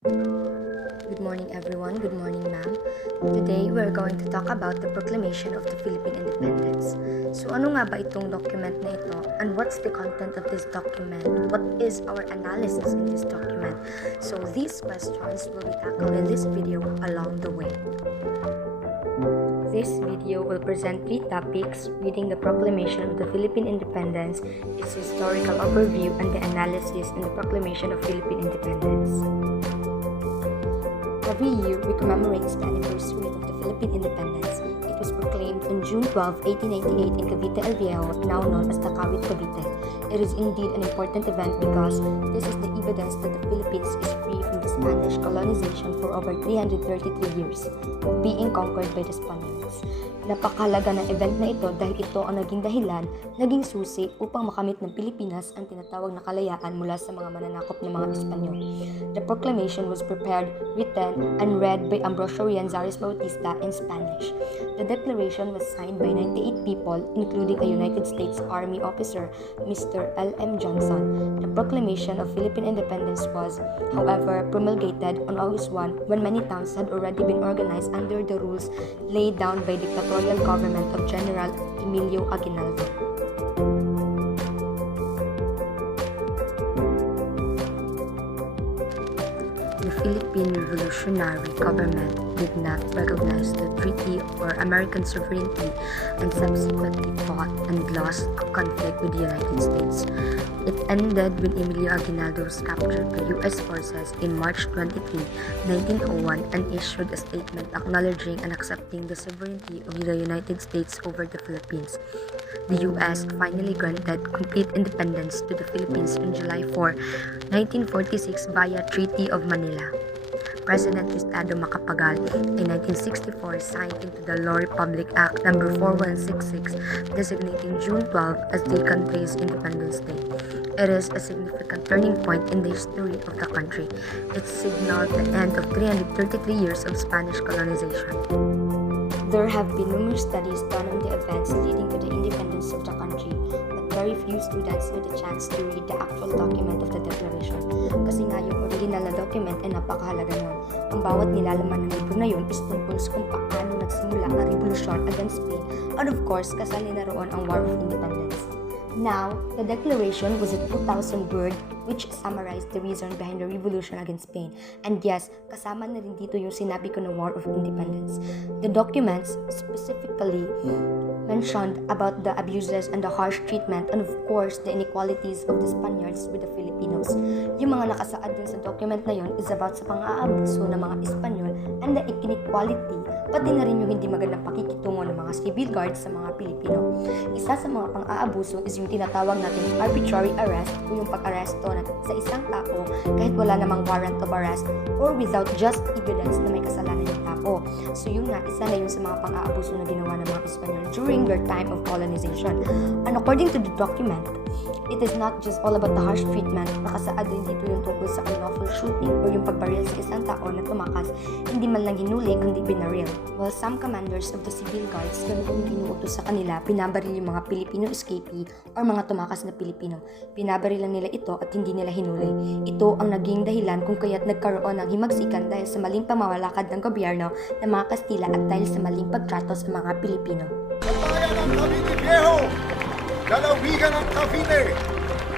Good morning everyone, good morning ma'am. Today we're going to talk about the Proclamation of the Philippine Independence. So ano nga ba itong document na ito and what's the content of this document? What is our analysis in this document? So these questions will be tackled in this video along the way. This video will present three topics: reading the Proclamation of the Philippine Independence, its historical overview, and the analysis in the Proclamation of Philippine Independence. Every year, we commemorate the anniversary of the Philippine independence. It was proclaimed on June 12, 1898 in Cavite El Viejo, now known as Takawit, Cavite. It is indeed an important event because this is the evidence that the Philippines is free from the Spanish colonization for over 333 years, being conquered by the Spaniards. Napakahalaga ng event na ito dahil ito ang naging dahilan, naging susi upang makamit ng Pilipinas ang tinatawag na kalayaan mula sa mga mananakop ng mga Espanyol. The proclamation was prepared, written, and read by Ambrosio Rianzares Bautista in Spanish. The declaration was signed by 98 people, including a United States Army officer, Mr. L.M. Johnson. The Proclamation of Philippine Independence was, however, promulgated on August 1 when many towns had already been organized under the rules laid down by dictatorial government of General Emilio Aguinaldo. The Philippine Revolutionary Government did not recognize the treaty or American sovereignty and subsequently fought and lost a conflict with the United States. It ended when Emilio Aguinaldo was captured by U.S. forces in March 23, 1901 and issued a statement acknowledging and accepting the sovereignty of the United States over the Philippines. The U.S. finally granted complete independence to the Philippines on July 4, 1946 via Treaty of Manila. President Estado Macapagal in 1964 signed into the Law Republic Act No. 4166 designating June 12 as the country's Independence Day. It is a significant turning point in the history of the country. It signaled the end of 333 years of Spanish colonization. There have been numerous studies done on the events leading to the independence of the country, but very few students had the chance to read the actual document of the declaration. Kasi nga yung original na document ay napakahalaga nun. Ang bawat nilalaman ng libro na yun is tungkol sa kung paano nagsimula ang revolusyon against Spain, and of course, kasali na roon ang War of Independence. Now, the declaration was a 2,000 word which summarized the reason behind the revolution against Spain. And yes, kasama na rin dito yung sinabi ko na War of Independence. The documents specifically mentioned about the abuses and the harsh treatment and of course the inequalities of the Spaniards with the Filipinos. Yung mga nakasaad din sa document na yun is about sa pang-aabuso ng mga Espanyol and the inequality, pati na rin yung hindi magandang pakikitungo ng mga civil guards sa mga Pilipino. Isa sa mga pang-aabuso is yung tinatawag natin arbitrary arrest o yung pag-aresto sa isang tao kahit wala namang warrant of arrest or without just evidence na may kasalanan yung tao. So yun nga, isa na yun sa mga pang-aabuso na ginawa ng mga Espanyol during their time of colonization. And according to the document, it is not just all about the harsh treatment. Nakasaad din dito yung tungkol sa unlawful shooting o yung pagbaril sa isang tao na tumakas, hindi man lang hinuli kundi binaril. While some commanders of the civil guards, ganun yung inuutos sa kanila, binabaril yung mga Filipino escapee or mga tumakas na Pilipino. Binabaril lang nila ito at hindi nila hinuli. Ito ang naging dahilan kung kaya't nagkaroon ng himagsikan dahil sa maling pamamalakad ng gobyerno ng mga Kastila at dahil sa maling pagtrato sa mga Pilipino. Bayan ng Cavite Viejo, lalawigan ng Cavite,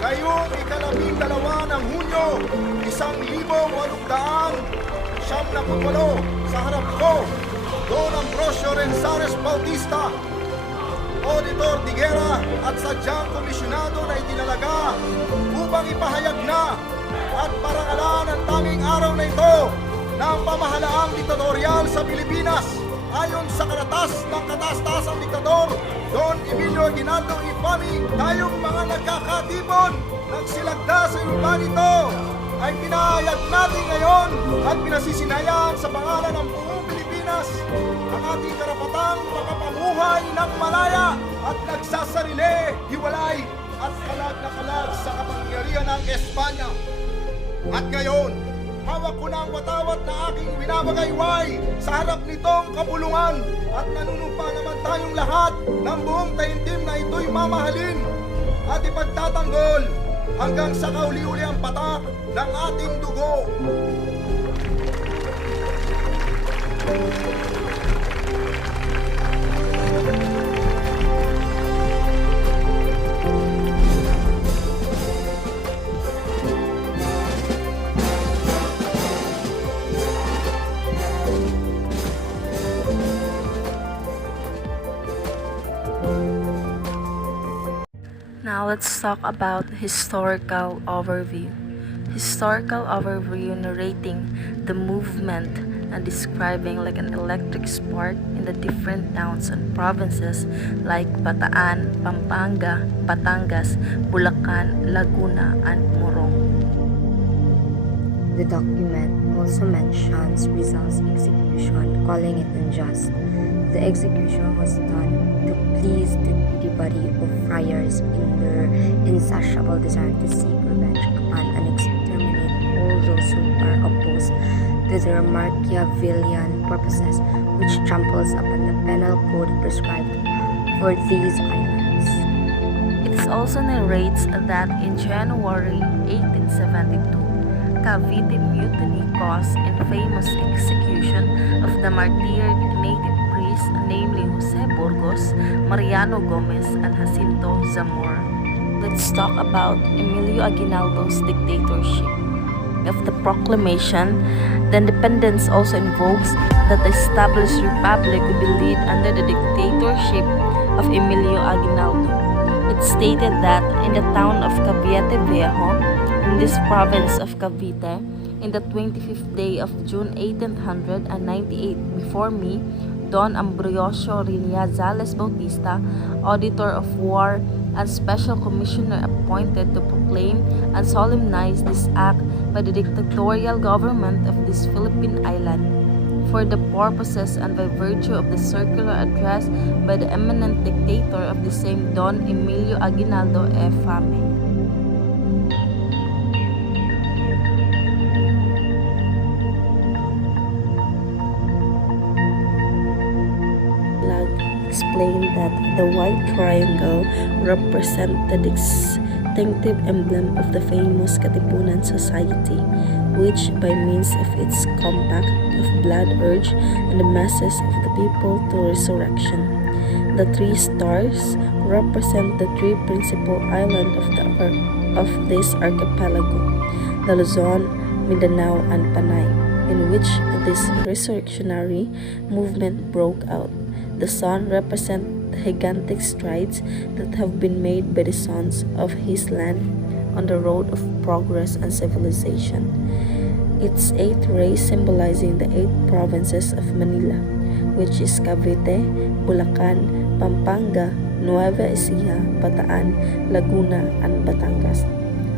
ngayong ika-12 ng Hunyo, 1878, sa harap ko, Don Ambrosio Rianzares Bautista, Auditor de Guerra at sadyang komisyonado na itinalaga upang ipahayag na at parangalan ang tanging araw na ito ng pamahalaang diktatorial sa Pilipinas ayon sa karatas ng kataas-taasang diktador Don Emilio Aguinaldo Infami. Tayong mga nagkakatipon nagsilagda sa lupa nito ay pinahayag natin ngayon at pinasisinayan sa pangalan ng buong Pilipinas ang ating karapatang makapamuhay ng malaya at nagsasarili, hiwalay at kalag na kalag sa kapangyarihan ng Espanya. At ngayon, hawak ko na ang watawat na aking binabagayway sa harap nitong kapulungan at nanunumpa naman tayong lahat ng buong taimtim na ito'y mamahalin at ipagtatanggol hanggang sa kauli-uli ang patak ng ating dugo. Now let's talk about historical overview. Historical overview narrating the movement and describing like an electric spark in the different towns and provinces like Bataan, Pampanga, Batangas, Bulacan, Laguna, and Morong. The document also mentions Rizal's execution, calling it unjust. The execution was done to please the greedy body of friars in their insatiable desire to seek revenge upon and exterminate all those who are opposed to their Machiavellian purposes, which tramples upon the penal code prescribed for these islands. It also narrates that in January 1872, Cavite Mutiny caused infamous execution of the martyred native priests, namely Jose Burgos, Mariano Gomez, and Jacinto Zamora. Let's talk about Emilio Aguinaldo's dictatorship. Of the proclamation, the independence also invokes that the established republic will be led under the dictatorship of Emilio Aguinaldo. It stated that in the town of Cavite Viejo, in this province of Cavite, in the 25th day of June 1898, before me, Don Ambrosio Riniazales Bautista, Auditor of War and Special Commissioner appointed to proclaim and solemnize this act by the dictatorial government of this Philippine island, for the purposes and by virtue of the circular address by the eminent dictator of the same Don Emilio Aguinaldo e Fame. Explained that the white triangle represents the distinctive emblem of the famous Katipunan society, which by means of its compact of blood urge and the masses of the people to resurrection. The three stars represent the three principal islands of this archipelago, the Luzon, Mindanao, and Panay, in which this resurrectionary movement broke out. The sun represents the gigantic strides that have been made by the sons of his land on the road of progress and civilization. Its 8 rays symbolizing the 8 provinces of Manila, which is Cavite, Bulacan, Pampanga, Nueva Ecija, Bataan, Laguna, and Batangas,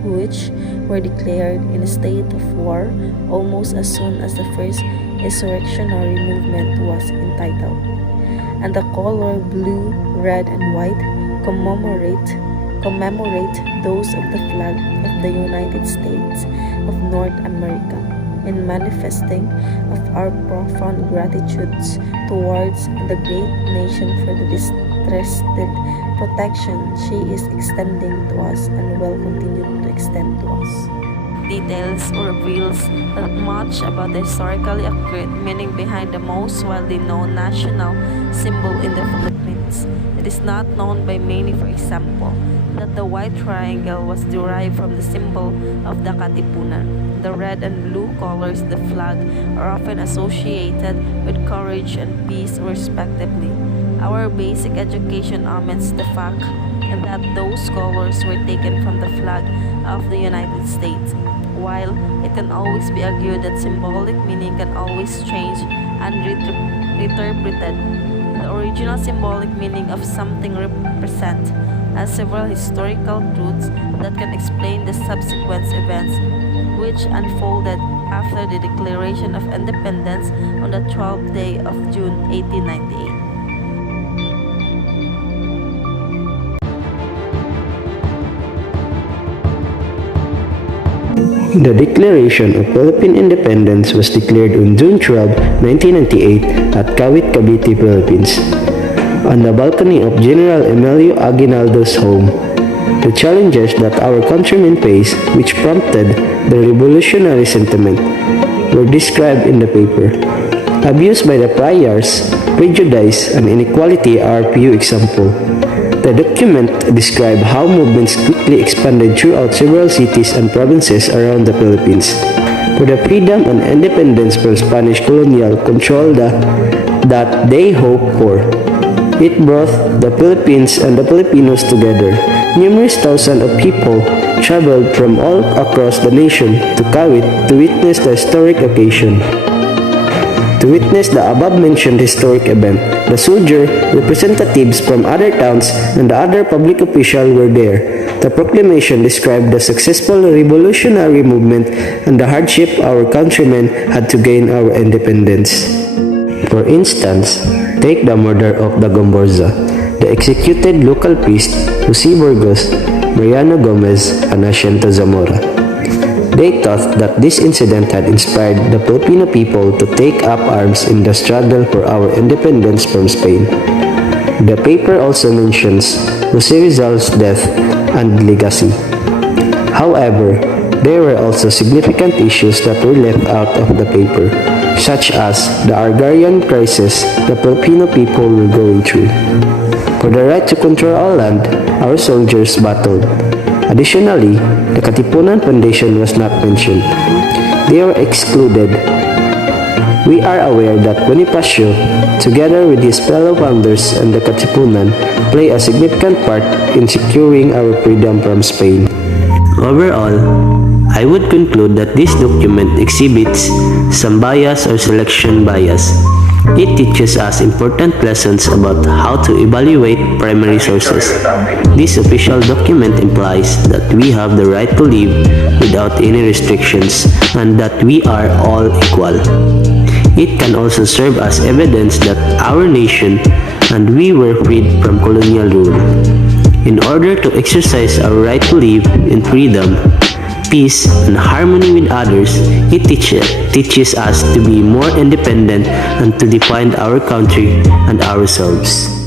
which were declared in a state of war almost as soon as the first insurrectionary movement was entitled. And the color blue, red, and white commemorate those of the flag of the United States of North America, in manifesting of our profound gratitudes towards the great nation for the distrusted protection she is extending to us and will continue to extend to us. Details reveals that much about the historically accurate meaning behind the most widely known national symbol in the Philippines. It is not known by many, for example, that the white triangle was derived from the symbol of the Katipunan. The red and blue colors of the flag are often associated with courage and peace respectively. Our basic education omits the fact that those colors were taken from the flag of the United States. While it can always be argued that symbolic meaning can always change and reinterpreted, the original symbolic meaning of something represents as several historical truths that can explain the subsequent events which unfolded after the Declaration of Independence on the 12th day of June 1898. The Declaration of Philippine Independence was declared on June 12, 1998 at Kawit, Cavite, Philippines. On the balcony of General Emilio Aguinaldo's home, the challenges that our countrymen faced, which prompted the revolutionary sentiment, were described in the paper. Abuse by the priors, prejudice, and inequality are few examples. The document describes how movements quickly expanded throughout several cities and provinces around the Philippines for the freedom and independence from Spanish colonial control that they hoped for. It brought the Philippines and the Filipinos together. Numerous thousands of people traveled from all across the nation to Kawit to witness the historic occasion. To witness the above-mentioned historic event, the soldier, representatives from other towns, and the other public officials were there. The proclamation described the successful revolutionary movement and the hardship our countrymen had to gain our independence. For instance, take the murder of the Gomborza. The executed local priest, Jose Burgos, Mariano Gomez, and Asiento Zamora. They thought that this incident had inspired the Filipino people to take up arms in the struggle for our independence from Spain. The paper also mentions Jose Rizal's death and legacy. However, there were also significant issues that were left out of the paper, such as the agrarian crisis the Filipino people were going through. For the right to control our land, our soldiers battled. Additionally, the Katipunan Foundation was not mentioned. They were excluded. We are aware that Bonifacio, together with his fellow founders and the Katipunan, play a significant part in securing our freedom from Spain. Overall, I would conclude that this document exhibits some bias or selection bias. It teaches us important lessons about how to evaluate primary sources. This official document implies that we have the right to live without any restrictions and that we are all equal. It can also serve as evidence that our nation and we were freed from colonial rule. In order to exercise our right to live in freedom, peace, and harmony with others, it teaches us to be more independent and to define our country and ourselves.